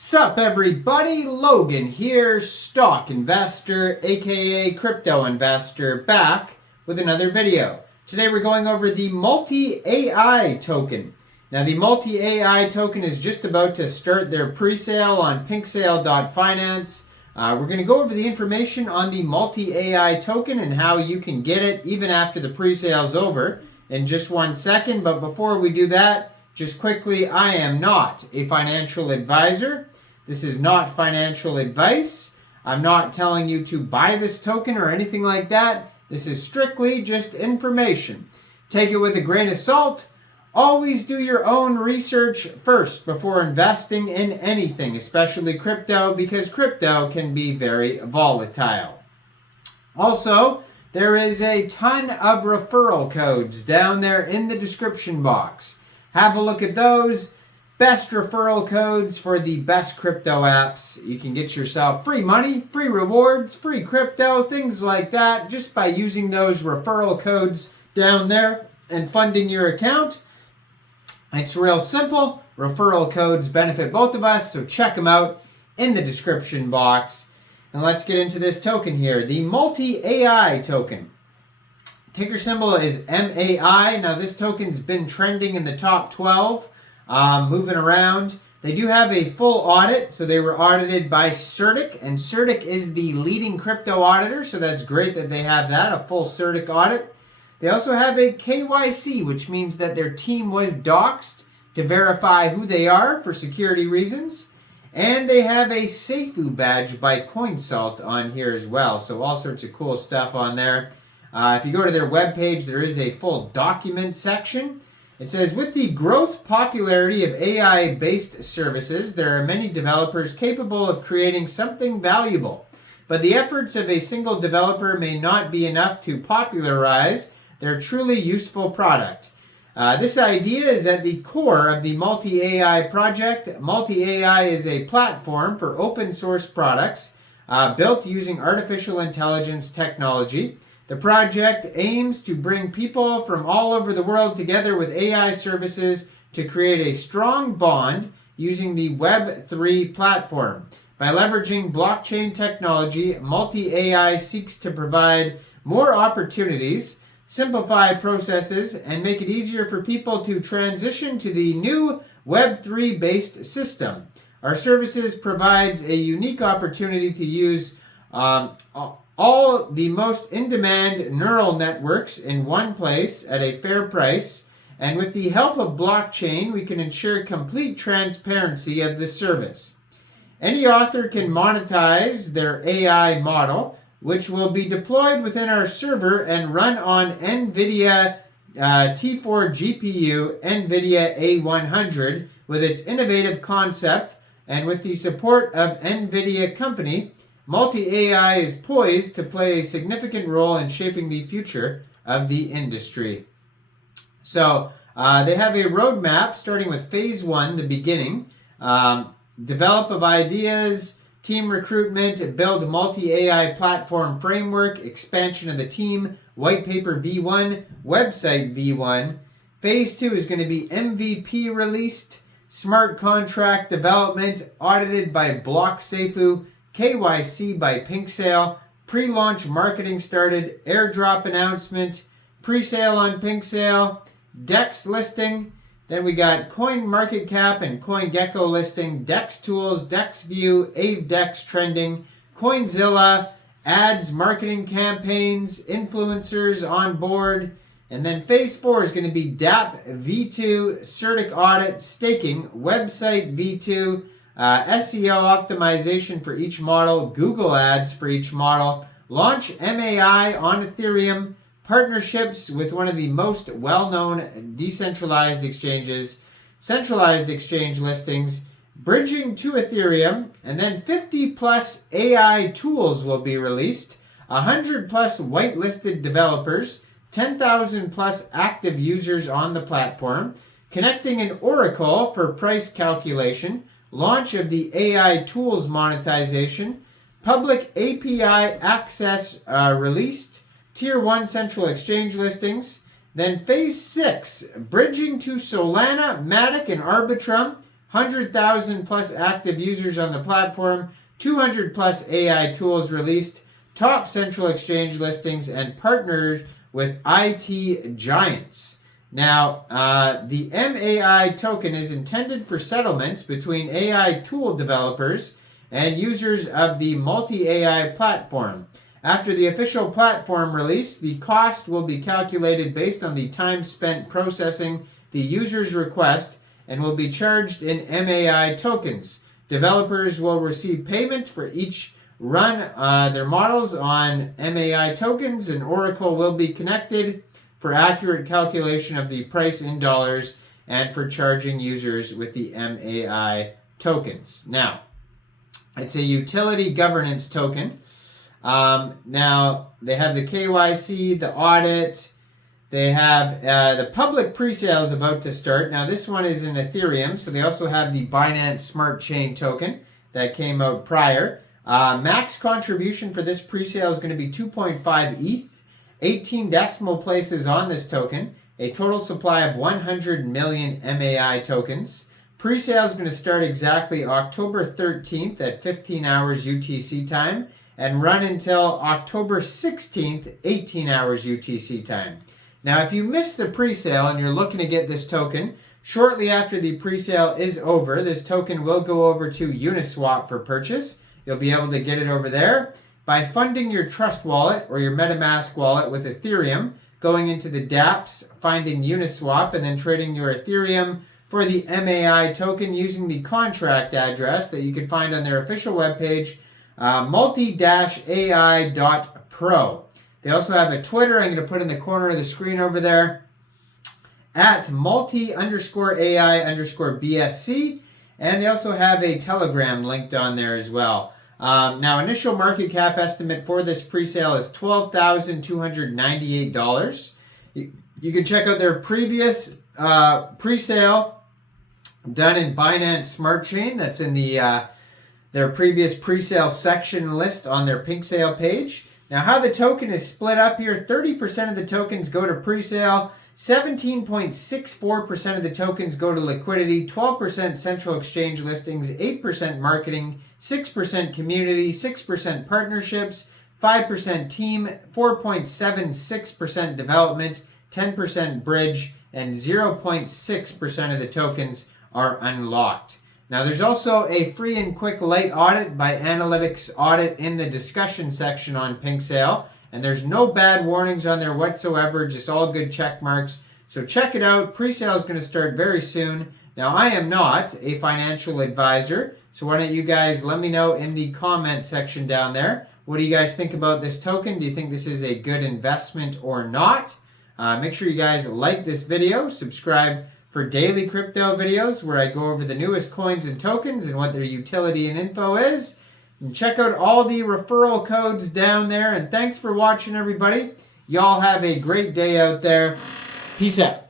Sup everybody, Logan here, stock investor, aka crypto investor, back with another video. Today we're going over the Multiai token. Now the Multiai token is just about to start their pre-sale on pinksale.finance. We're going to go over the information on the Multiai token and how you can get it even after the pre-sale is over in just 1 second. But before we do that, just quickly, I am not a financial advisor. This is not financial advice. I'm not telling you to buy this token or anything like that. This is strictly just information. Take it with a grain of salt. Always do your own research first before investing in anything, especially crypto, because crypto can be very volatile. Also, there is a ton of referral codes down there in the description box. Have a look at those. Best referral codes for the best crypto apps. You can get yourself free money, free rewards, free crypto, things like that, just by using those referral codes down there and funding your account. It's real simple. Referral codes benefit both of us, so check them out in the description box. And let's get into this token here, the Multiai token. Ticker symbol is MAI. Now this token's been trending in the top 12. Moving around. They do have a full audit, so they were audited by CertiK, and CertiK is the leading crypto auditor, so that's great that they have that, a full CertiK audit. They also have a KYC, which means that their team was doxed to verify who they are for security reasons, and they have a Seifu badge by CoinSalt on here as well, so all sorts of cool stuff on there. If you go to their webpage, there is a full document section. It says, with the growth popularity of AI-based services, there are many developers capable of creating something valuable. But the efforts of a single developer may not be enough to popularize their truly useful product. This idea is at the core of the Multiai project. Multiai is a platform for open source products built using artificial intelligence technology. The project aims to bring people from all over the world together with AI services to create a strong bond using the Web3 platform. By leveraging blockchain technology, Multiai seeks to provide more opportunities, simplify processes, and make it easier for people to transition to the new Web3-based system. Our services provides a unique opportunity to use all the most in-demand neural networks in one place at a fair price, and with the help of blockchain, we can ensure complete transparency of the service. Any author can monetize their AI model, which will be deployed within our server and run on Nvidia T4 GPU, Nvidia A100, with its innovative concept, and with the support of Nvidia company, Multiai is poised to play a significant role in shaping the future of the industry. So they have a roadmap starting with phase 1, the beginning, develop of ideas, team recruitment, build Multiai platform framework, expansion of the team, white paper V1, website V1. Phase 2 is going to be MVP released, smart contract development, audited by Seifu, KYC by PinkSale, pre-launch marketing started, airdrop announcement, pre-sale on PinkSale, DEX listing. Then we got CoinMarketCap and CoinGecko listing, DEX tools, DEX view, AveDex trending, Coinzilla, ads, marketing campaigns, influencers on board. And then phase 4 is going to be DApp V2, CertiK audit, staking, website V2, SEO optimization for each model, Google ads for each model, launch MAI on Ethereum, partnerships with one of the most well-known decentralized exchanges, centralized exchange listings, bridging to Ethereum, and then 50 plus AI tools will be released, 100 plus whitelisted developers, 10,000 plus active users on the platform, connecting an oracle for price calculation, launch of the AI tools monetization, public API access released, Tier 1 central exchange listings, then Phase 6, bridging to Solana, Matic, and Arbitrum, 100,000 plus active users on the platform, 200 plus AI tools released, top central exchange listings, and partners with IT giants. Now, the MAI token is intended for settlements between AI tool developers and users of the Multiai platform. After the official platform release, the cost will be calculated based on the time spent processing the user's request and will be charged in MAI tokens. Developers will receive payment for each run their models on MAI tokens, and Oracle will be connected for accurate calculation of the price in dollars and for charging users with the MAI tokens. Now, it's a utility governance token. Now, they have the KYC, the audit, they have the public pre-sale is about to start. Now, this one is in Ethereum, so they also have the Binance Smart Chain token that came out prior. Max contribution for this pre-sale is going to be 2.5 ETH, 18 decimal places on this token, a total supply of 100 million MAI tokens. Pre-sale is going to start exactly October 13th at 15 hours UTC time and run until October 16th, 18 hours UTC time. Now, if you missed the pre-sale and you're looking to get this token, shortly after the pre-sale is over, this token will go over to Uniswap for purchase. You'll be able to get it over there by funding your Trust wallet or your MetaMask wallet with Ethereum, going into the dApps, finding Uniswap, and then trading your Ethereum for the MAI token using the contract address that you can find on their official webpage, multi-ai.pro. They also have a Twitter I'm going to put in the corner of the screen over there, at multi_ai_BSC, and they also have a Telegram linked on there as well. Now, initial market cap estimate for this pre-sale is $12,298. You can check out their previous pre-sale done in Binance Smart Chain. That's in the their previous pre-sale section list on their pink sale page. Now, how the token is split up here, 30% of the tokens go to pre-sale, 17.64% of the tokens go to liquidity, 12% central exchange listings, 8% marketing, 6% community, 6% partnerships, 5% team, 4.76% development, 10% bridge, and 0.6% of the tokens are unlocked. Now, there's also a free and quick light audit by Analytics Audit in the discussion section on Pink Sale. And there's no bad warnings on there whatsoever, just all good check marks. So check it out. Pre-sale is going to start very soon. Now, I am not a financial advisor, so why don't you guys let me know in the comment section down there. What do you guys think about this token? Do you think this is a good investment or not? Make sure you guys like this video, subscribe for daily crypto videos where I go over the newest coins and tokens and what their utility and info is. And check out all the referral codes down there. And thanks for watching, everybody. Y'all have a great day out there. Peace out.